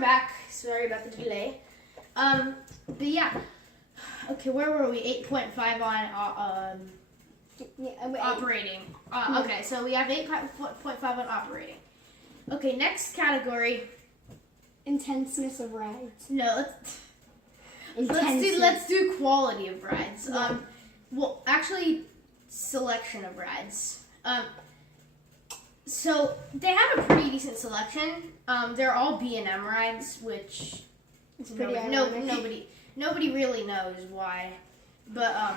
we're back. Sorry about the delay. But yeah. Okay, where were we? 8.5 on operating. Okay, so we have 8.5 on operating. Okay, next category. Intenseness of rides. No, let's do quality of rides. Yeah. Well, actually, selection of rides. So they have a pretty decent selection. They're all B&M rides, which it's pretty ironic. Nobody really knows why. But I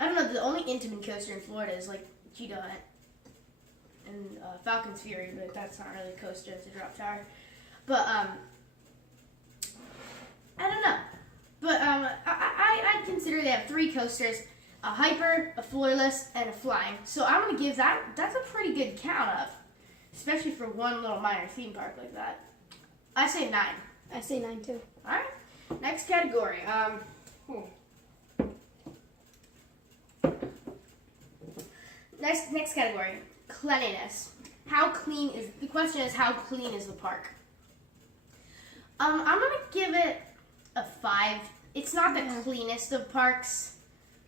don't know. The only Intamin coaster in Florida is like Cheetah Hunt and Falcon's Fury, but that's not really a coaster; it's a drop tower. But I don't know. But I consider they have 3 coasters: a hyper, a floorless, and a flying. So I'm gonna give that's a pretty good count up, especially for one little minor theme park like that. I say 9. I say 9 too. All right. Next category. Next category. Cleanliness. The question is, how clean is the park? I'm gonna give it a 5. It's not the cleanest of parks,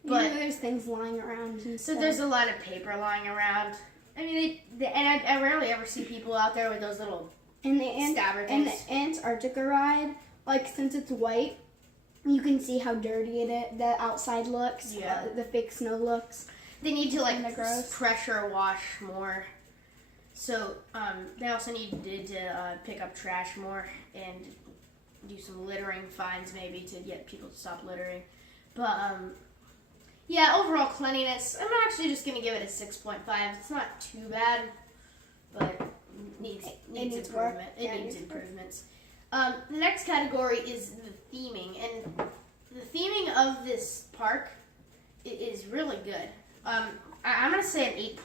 but there's things lying around. And so there's a lot of paper lying around. I mean, I rarely ever see people out there with those little stabber things. And the Antarctica ride, like since it's white, you can see how dirty the outside looks. Yeah. The fake snow looks. They need to pressure wash more. So they also need to pick up trash more and do some littering fines maybe to get people to stop littering. But yeah, overall cleanliness, I'm actually just gonna give it a 6.5. It's not too bad, but it needs improvement. It needs improvements. The next category is the theming, and the theming of this park is really good. I'm gonna say an 8.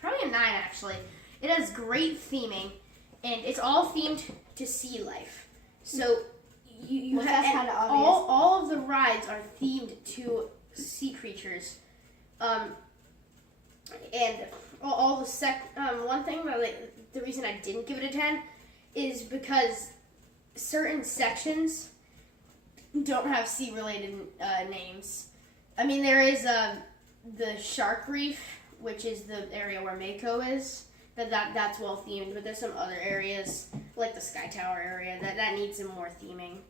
Probably a 9 actually. It has great theming, and it's all themed to sea life. So you have that's kind of obvious. All of the rides are themed to sea creatures. And all the one thing that the reason I didn't give it a 10 is because certain sections don't have sea-related names. I mean, there is the Shark Reef, which is the area where Mako is. That's well themed, but there's some other areas like the Sky Tower area that needs some more theming.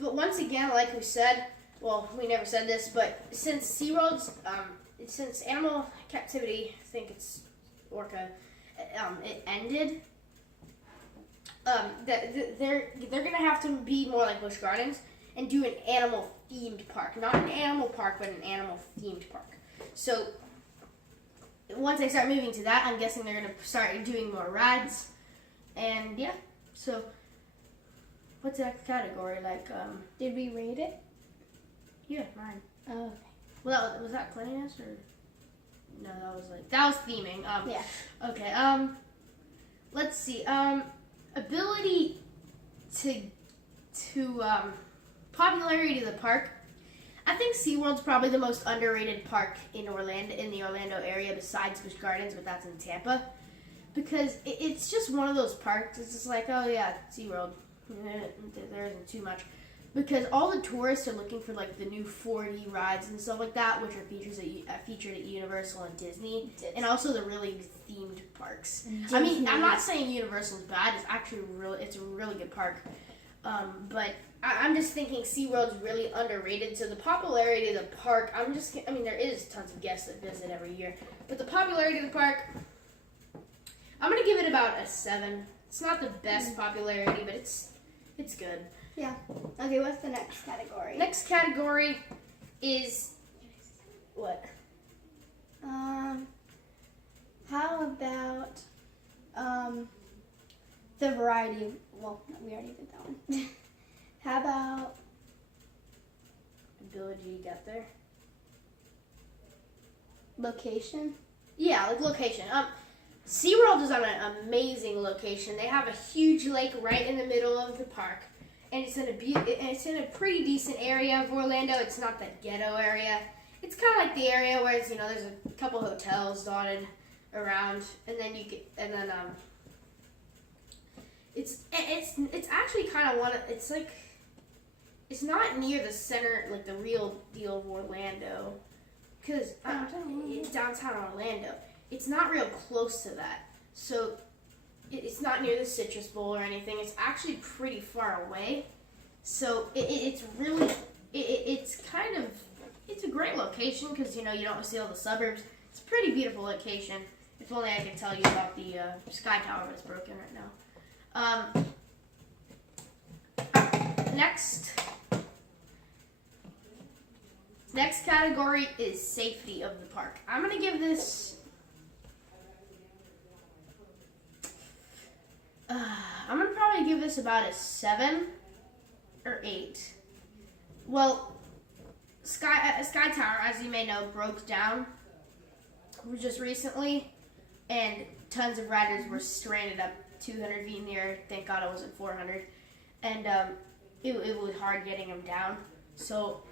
But once again, like we said, well, we never said this, but since SeaWorld's since Animal Captivity, I think it's Orca, it ended. They're gonna have to be more like Busch Gardens and do an animal themed park, not an animal park, but an animal themed park. So once they start moving to that, I'm guessing they're gonna start doing more rides, and yeah. So what's the next category? Like, did we rate it? Yeah, 9. Oh, okay. Well, was that cleanliness or no? That was theming. Yeah. Okay. Let's see. Ability to popularity of the park. I think SeaWorld's probably the most underrated park in the Orlando area besides Busch Gardens, but that's in Tampa. Because it's just one of those parks. It's just like, oh yeah, SeaWorld. There isn't too much. Because all the tourists are looking for like the new 4D rides and stuff like that, which are featured at Universal and Disney, and also the really themed parks. Disney. I mean, I'm not saying Universal's bad. It's actually it's a really good park. But I'm just thinking SeaWorld's really underrated. So the popularity of the park, there is tons of guests that visit every year, but the popularity of the park, I'm gonna give it about a 7. It's not the best popularity, but it's good. Yeah. Okay, what's the next category? Next category is what? How about the variety? Well, we already did that one. How about ability to get there? Location? Yeah, like location. SeaWorld is on an amazing location. They have a huge lake right in the middle of the park. And it's in a pretty decent area of Orlando. It's not that ghetto area. It's kind of like the area where there's a couple hotels dotted around, and then It's actually kind of it's like, it's not near the center, like the real deal of Orlando, because downtown Orlando. It's not real close to that, so it's not near the Citrus Bowl or anything. It's actually pretty far away, so it's really it's kind of, it's a great location because you don't see all the suburbs. It's a pretty beautiful location. If only I could tell you about the Sky Tower that's broken right now. Next category is safety of the park. I'm gonna give this. I'm gonna probably give this about a 7 or 8. Well, Sky Tower, as you may know, broke down just recently, and tons of riders were stranded up 200 feet in the air. Thank God it wasn't 400, and it was hard getting them down. So,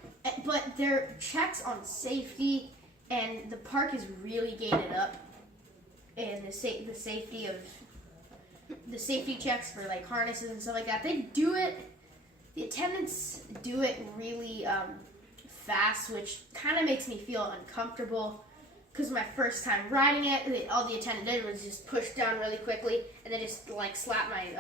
but their checks on safety, and the park is really gated up, and the safety of the safety checks for like harnesses and stuff like that. They do it. The attendants do it really fast, which kind of makes me feel uncomfortable. Because my first time riding it, all the attendant did was just push down really quickly, and then just like slap my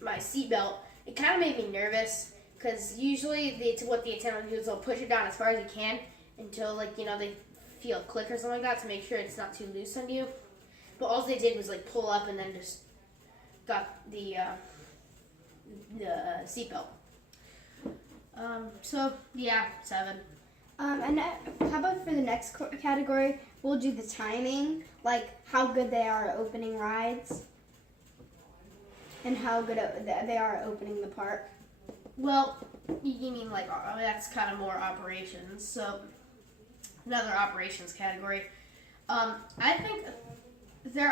my seatbelt. It kind of made me nervous because usually what the attendant do is they'll push it down as far as you can until they feel a click or something like that to make sure it's not too loose on you. But all they did was like pull up and then just got the seatbelt. So yeah, 7. And how about for the next category, we'll do the timing, like how good they are at opening rides, and how good they are at opening the park. Well, you mean like that's kind of more operations. So another operations category. I think the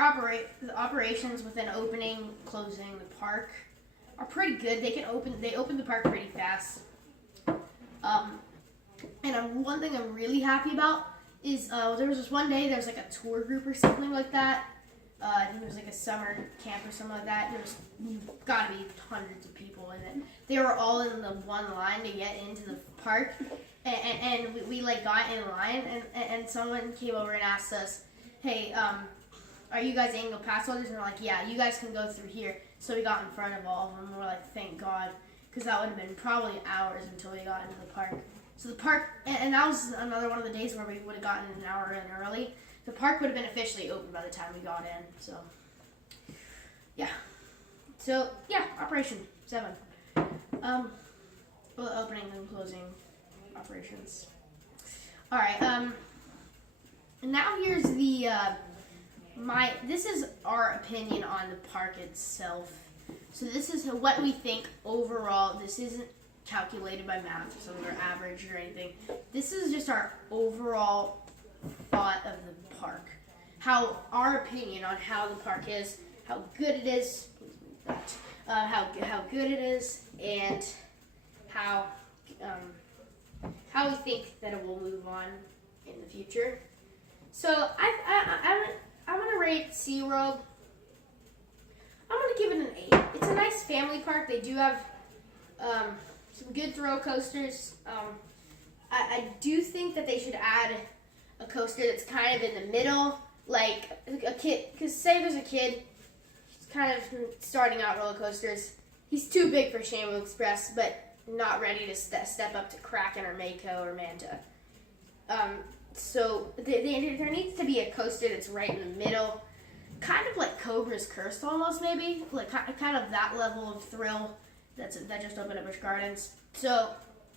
operations within opening, closing the park are pretty good. They open the park pretty fast. And one thing I'm really happy about is there was this one day there was like a tour group or something like that. I think it was like a summer camp or something like that. There was gotta be hundreds of people in it. They were all in the one line to get into the park, and we like got in line, and someone came over and asked us, "Hey, are you guys annual pass holders?" And we're like, "Yeah, you guys can go through here." So we got in front of all of them. We're like, "Thank God," because that would have been probably hours until we got into the park. So the park, and that was another one of the days where we would have gotten an hour in early. The park would have been officially open by the time we got in. So, yeah. So, yeah, operation 7. Well, opening and closing operations. All right. Now here's the this is our opinion on the park itself. So this is what we think overall. This isn't calculated by math or something or average or anything. This is just our overall thought of the park. How our opinion on how the park is, how good it is, how good it is, and how we think that it will move on in the future. So I'm gonna rate SeaWorld. I'm gonna give it an 8. It's a nice family park. They do have some good throw coasters. I do think that they should add a coaster that's kind of in the middle, like a kid. Because say there's a kid, he's kind of starting out roller coasters. He's too big for Shamu Express, but not ready to step up to Kraken or Mako or Manta. So there needs to be a coaster that's right in the middle, kind of like Cobra's Curse almost, maybe like kind of that level of thrill that just opened at Busch Gardens. So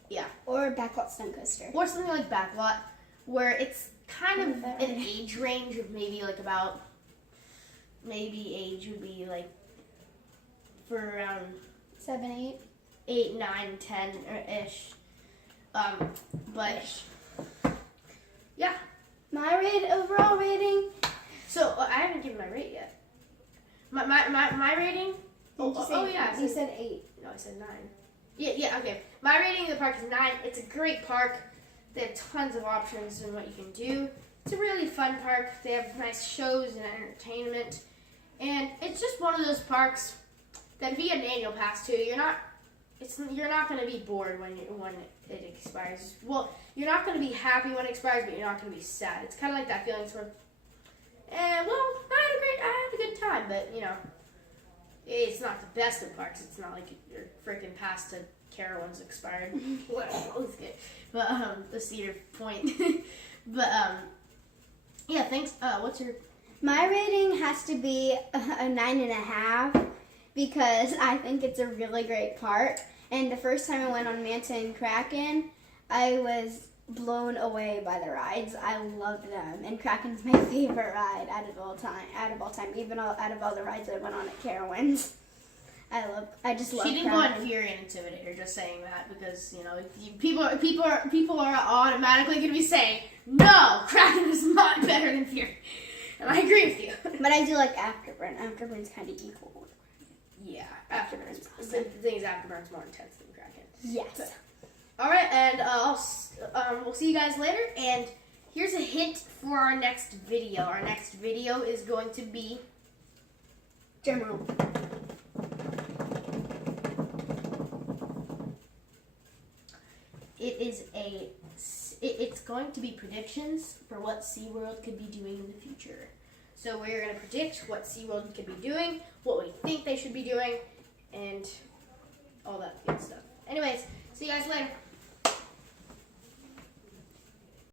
yeah, or Backlot Stunt Coaster, or something like Backlot, where it's kind of an age range of maybe like about age would be like for around 7, 8, 8, 9, 10 ish. But yeah, my overall rating. So I haven't given my rate yet. My rating. Yeah, you said 8. No, I said 9. Yeah, okay. My rating of the park is 9. It's a great park. They have tons of options in what you can do. It's a really fun park. They have nice shows and entertainment. And it's just one of those parks Then be an annual pass too. You're not going to be bored when it expires. Well, you're not going to be happy when it expires, but you're not going to be sad. It's kind of like that feeling sort of, I had a good time, but you know, it's not the best of parks. It's not like your freaking pass to Carowinds expired. But the Cedar Point. But yeah, thanks. What's your? My rating has to be a 9.5 because I think it's a really great park. And the first time I went on Manta and Kraken, I was blown away by the rides. I loved them, and Kraken's my favorite ride out of all time. Even out of all the rides I went on at Carowinds. I just love. She didn't Kraken. go on Fury and Intimidator. Just saying that because you know people are automatically going to be saying no, Kraken is not better than Fury, and I agree with you. But I do like Afterburn. Afterburn's kind of equal. Yeah, Afterburn's awesome. The thing is, Afterburn's more intense than Kraken. Yes. All right, and we'll see you guys later. And here's a hint for our next video. Our next video is going to be General. It's going to be predictions for what SeaWorld could be doing in the future. So we're going to predict what SeaWorld could be doing, what we think they should be doing, and all that good stuff. Anyways, see you guys later.